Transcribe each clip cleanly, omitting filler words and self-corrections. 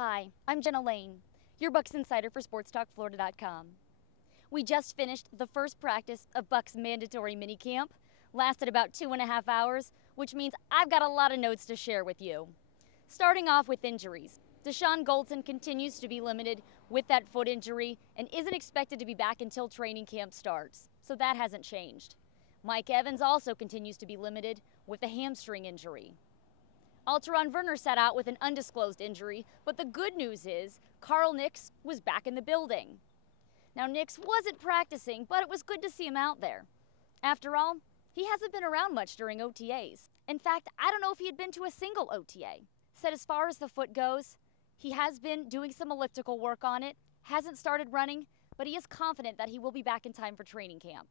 Hi, I'm Jenna Laine, your Bucs insider for SportsTalkFlorida.com. We just finished the first practice of Bucs mandatory minicamp. Lasted about 2.5 hours, which means I've got a lot of notes to share with you. Starting off with injuries. Deshaun Golson continues to be limited with that foot injury and isn't expected to be back until training camp starts, so that hasn't changed. Mike Evans also continues to be limited with a hamstring injury. Alteron Werner sat out with an undisclosed injury, but the good news is Carl Nicks was back in the building. Now, Nicks wasn't practicing, but it was good to see him out there. After all, he hasn't been around much during OTAs. In fact, I don't know if he had been to a single OTA. Said as far as the foot goes, he has been doing some elliptical work on it, hasn't started running, but he is confident that he will be back in time for training camp.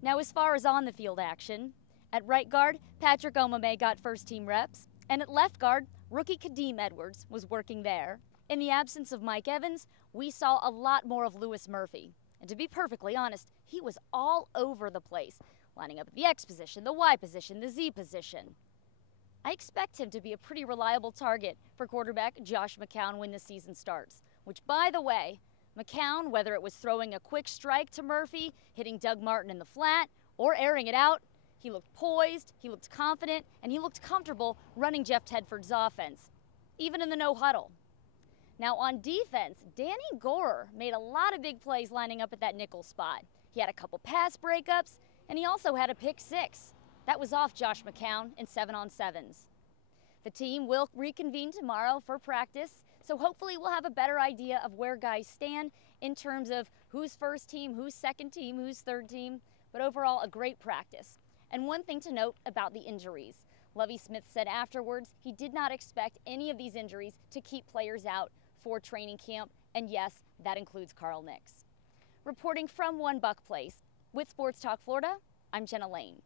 Now, as far as on the field action, at right guard, Patrick Omameh got first team reps, and at left guard, rookie Kadeem Edwards was working there. In the absence of Mike Evans, we saw a lot more of Louis Murphy. And to be perfectly honest, he was all over the place, lining up at the X position, the Y position, the Z position. I expect him to be a pretty reliable target for quarterback Josh McCown when the season starts. Which, by the way, McCown, whether it was throwing a quick strike to Murphy, hitting Doug Martin in the flat, or airing it out, he looked poised, he looked confident, and he looked comfortable running Jeff Tedford's offense, even in the no huddle. Now on defense, Danny Gore made a lot of big plays lining up at that nickel spot. He had a couple pass breakups, and he also had a pick six. That was off Josh McCown in 7-on-7s. The team will reconvene tomorrow for practice, so hopefully we'll have a better idea of where guys stand in terms of who's first team, who's second team, who's third team, but overall a great practice. And one thing to note about the injuries. Lovie Smith said afterwards he did not expect any of these injuries to keep players out for training camp, and yes, that includes Carl Nicks. Reporting from One Buc Place, with Sports Talk Florida, I'm Jenna Laine.